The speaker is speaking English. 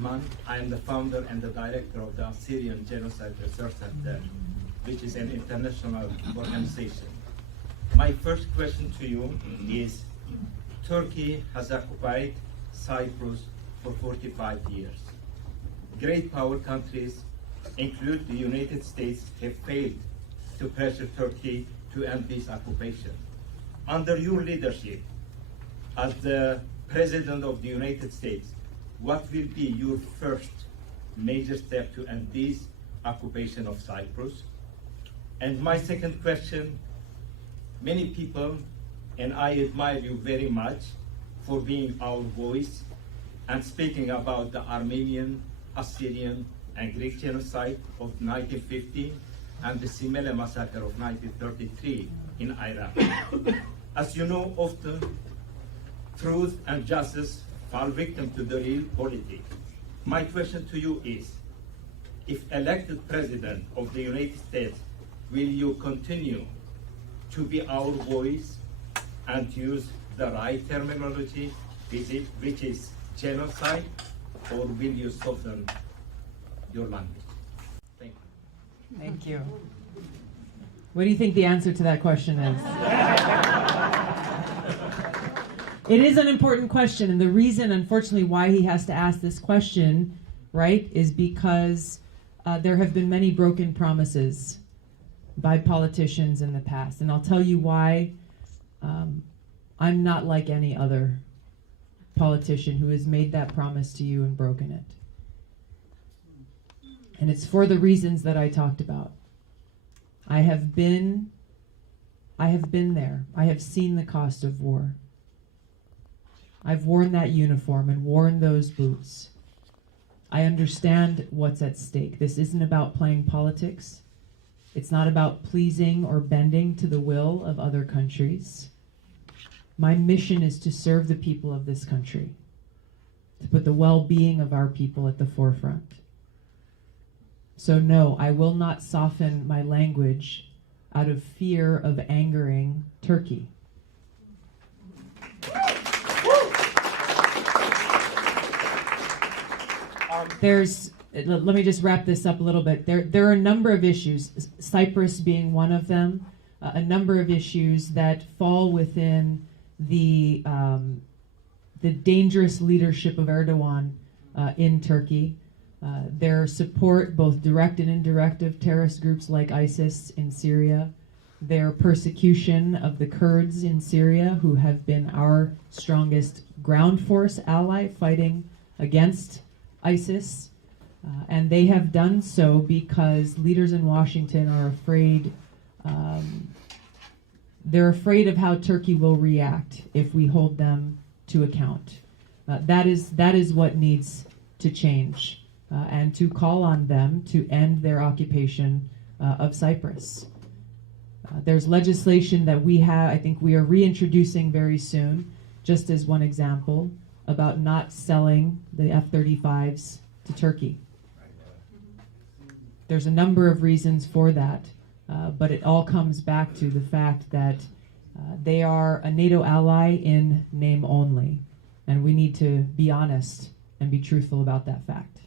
Osman. I am the founder and the director of the Assyrian Genocide Research Center, which is an international organization. My first question to you is, Turkey has occupied Cyprus for 45 years. Great power countries, including the United States, have failed to pressure Turkey to end this occupation. Under your leadership, as the President of the United States, what will be your first major step to end this occupation of Cyprus? And my second question, many people, and I admire you very much for being our voice and speaking about the Armenian, Assyrian, and Greek genocide of 1950 and the Simele massacre of 1933 in Iraq. As you know, often truth and justice fall victim to the real politics. My question to you is, if elected President of the United States, will you continue to be our voice and use the right terminology, which is genocide, or will you soften your language? Thank you. Thank you. What do you think the answer to that question is? It is an important question, and the reason, unfortunately, why he has to ask this question, right, is because there have been many broken promises by politicians in the past. And I'll tell you why I'm not like any other politician who has made that promise to you and broken it. And it's for the reasons that I talked about. I have been there. I have seen the cost of war. I've worn that uniform and worn those boots. I understand what's at stake. This isn't about playing politics. It's not about pleasing or bending to the will of other countries. My mission is to serve the people of this country, to put the well-being of our people at the forefront. So no, I will not soften my language out of fear of angering Turkey. Let me just wrap this up a little bit. There are a number of issues, Cyprus being one of them, a number of issues that fall within the dangerous leadership of Erdogan in Turkey. Their support, both direct and indirect, of terrorist groups like ISIS in Syria, their persecution of the Kurds in Syria, who have been our strongest ground force ally fighting against ISIS, and they have done so because leaders in Washington are afraid. They're afraid of how Turkey will react if we hold them to account. That is what needs to change, and to call on them to end their occupation of Cyprus. There's legislation that I think we are reintroducing very soon, just as one example, about not selling the F-35s to Turkey. There's a number of reasons for that, but it all comes back to the fact that they are a NATO ally in name only, and we need to be honest and be truthful about that fact.